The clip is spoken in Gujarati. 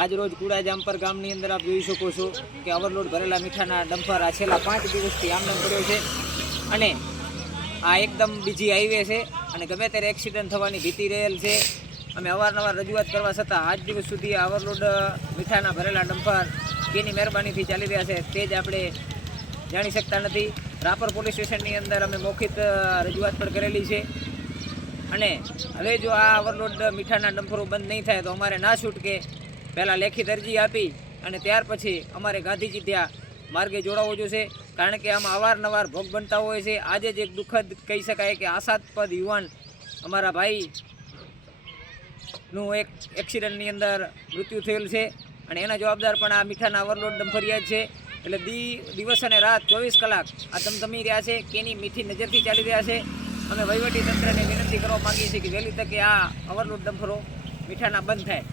આજ રોજ કુડા જામપર ગામની અંદર આપ જોઈ શકો છો કે ઓવરલોડ ભરેલા મીઠાના ડમ્પર આ છેલ્લા પાંચ દિવસથી આમદમ કર્યો છે. અને આ એકદમ બીજી હાઈવે છે અને ગમે ત્યારે એક્સિડન્ટ થવાની ભીતિ રહેલ છે. અમે અવારનવાર રજૂઆત કરવા છતાં આજ દિવસ સુધી આ ઓવરલોડ મીઠાના ભરેલા ડમ્પર કેની મહેરબાનીથી ચાલી રહ્યા છે તે જ આપણે જાણી શકતા નથી. રાપર પોલીસ સ્ટેશનની અંદર અમે મૌખિત રજૂઆત પણ કરેલી છે. અને હવે જો આ ઓવરલોડ મીઠાના ડમ્પરો બંધ નહીં થાય તો અમારે ના છૂટકે પહેલાં લેખિત અરજી આપી અને ત્યાર પછી અમારે ગાંધીજી ત્યાં માર્ગે જોડાવવો જોશે. કારણ કે આમાં અવારનવાર ભોગ બનતા હોય છે. આજે જ એક દુઃખદ કહી શકાય કે આસાદપદ યુવાન અમારા ભાઈ નું એક એક્સિડન્ટની અંદર મૃત્યુ થયેલ છે અને એના જવાબદાર પણ આ મીઠાના ઓવરલોડ ફરિયાદ છે. એટલે દી દિવસ અને રાત ચોવીસ કલાક આ ધમધમી રહ્યા છે. કેની મીઠી નજરથી ચાલી રહ્યા છે. અમે વહીવટી તંત્રને વિનંતી કરવા માગીએ છીએ કે વહેલી તકે આ ઓવરલોડ ડમ્ફરો મીઠાના બંધ થાય.